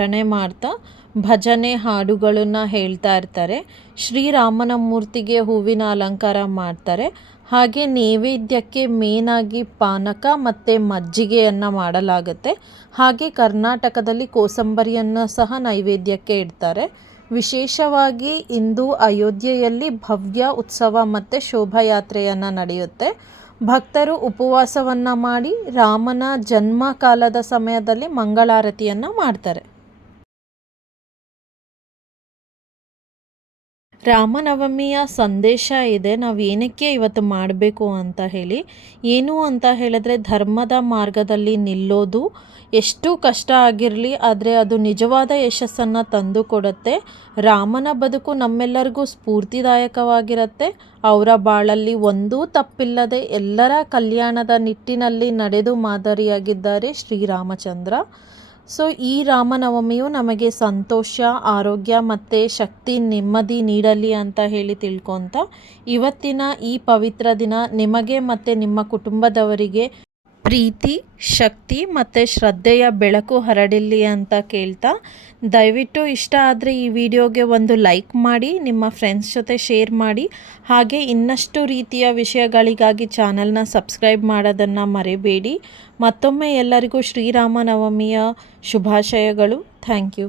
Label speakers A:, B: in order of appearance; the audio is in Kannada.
A: ಭಜನೆ ಮಾಡ್ತಾ ಭಜನೆ ಹಾಡುಗಳನ್ನು ಹೇಳ್ತಾ ಇರ್ತಾರೆ. ಶ್ರೀರಾಮನ ಮೂರ್ತಿಗೆ ಹೂವಿನ ಅಲಂಕಾರ ಮಾಡ್ತಾರೆ. ಹಾಗೆ ನೈವೇದ್ಯಕ್ಕೆ ಮೇನಾಗಿ ಪಾನಕ ಮತ್ತು ಮಜ್ಜಿಗೆಯನ್ನು ಮಾಡಲಾಗುತ್ತೆ. ಹಾಗೆ ಕರ್ನಾಟಕದಲ್ಲಿ ಕೋಸಂಬರಿಯನ್ನು ಸಹ ನೈವೇದ್ಯಕ್ಕೆ ಇಡ್ತಾರೆ. ವಿಶೇಷವಾಗಿ ಇಂದು ಅಯೋಧ್ಯೆಯಲ್ಲಿ ಭವ್ಯ ಉತ್ಸವ ಮತ್ತು ಶೋಭಾಯಾತ್ರೆಯನ್ನು ನಡೆಯುತ್ತೆ. ಭಕ್ತರು ಉಪವಾಸವನ್ನು ಮಾಡಿ ರಾಮನ ಜನ್ಮ ಕಾಲದ ಸಮಯದಲ್ಲಿ ಮಂಗಳಾರತಿಯನ್ನು ಮಾಡ್ತಾರೆ. ರಾಮನವಮಿಯ ಸಂದೇಶ ಇದೆ. ನಾವು ಏನಕ್ಕೆ ಇವತ್ತು ಮಾಡಬೇಕು ಅಂತ ಹೇಳಿ, ಏನು ಅಂತ ಹೇಳಿದ್ರೆ ಧರ್ಮದ ಮಾರ್ಗದಲ್ಲಿ ನಿಲ್ಲೋದು ಎಷ್ಟು ಕಷ್ಟ ಆಗಿರಲಿ, ಆದರೆ ಅದು ನಿಜವಾದ ಯಶಸ್ಸನ್ನು ತಂದು ಕೊಡುತ್ತೆ. ರಾಮನ ಬದುಕು ನಮ್ಮೆಲ್ಲರಿಗೂ ಸ್ಫೂರ್ತಿದಾಯಕವಾಗಿರುತ್ತೆ. ಅವರ ಬಾಳಲ್ಲಿ ಒಂದೂ ತಪ್ಪಿಲ್ಲದೆ ಎಲ್ಲರ ಕಲ್ಯಾಣದ ನಿಟ್ಟಿನಲ್ಲಿ ನಡೆದು ಮಾದರಿಯಾಗಿದ್ದಾರೆ ಶ್ರೀರಾಮಚಂದ್ರ. ಸೊ ಈ ರಾಮನವಮಿಯು ನಮಗೆ ಸಂತೋಷ, ಆರೋಗ್ಯ ಮತ್ತು ಶಕ್ತಿ, ನೆಮ್ಮದಿ ನೀಡಲಿ ಅಂತ ಹೇಳಿ ತಿಳ್ಕೊತ ಇವತ್ತಿನ ಈ ಪವಿತ್ರ ದಿನ ನಿಮಗೆ ಮತ್ತು ನಿಮ್ಮ ಕುಟುಂಬದವರಿಗೆ ಪ್ರೀತಿ, ಶಕ್ತಿ ಮತ್ತು ಶ್ರದ್ಧೆಯ ಬೆಳಕು ಹರಡಿಲ್ಲಿ ಅಂತ ಕೇಳ್ತಾ, ದಯವಿಟ್ಟು ಇಷ್ಟ ಆದರೆ ಈ ವಿಡಿಯೋಗೆ ಒಂದು ಲೈಕ್ ಮಾಡಿ, ನಿಮ್ಮ ಫ್ರೆಂಡ್ಸ್ ಜೊತೆ ಶೇರ್ ಮಾಡಿ, ಹಾಗೆ ಇನ್ನಷ್ಟು ರೀತಿಯ ವಿಷಯಗಳಿಗಾಗಿ ಚಾನಲ್ನ ಸಬ್ಸ್ಕ್ರೈಬ್ ಮಾಡೋದನ್ನು ಮರೆಯಬೇಡಿ ಮತ್ತೊಮ್ಮೆ ಎಲ್ಲರಿಗೂ ಶ್ರೀರಾಮನವಮಿಯ ಶುಭಾಶಯಗಳು. Thank you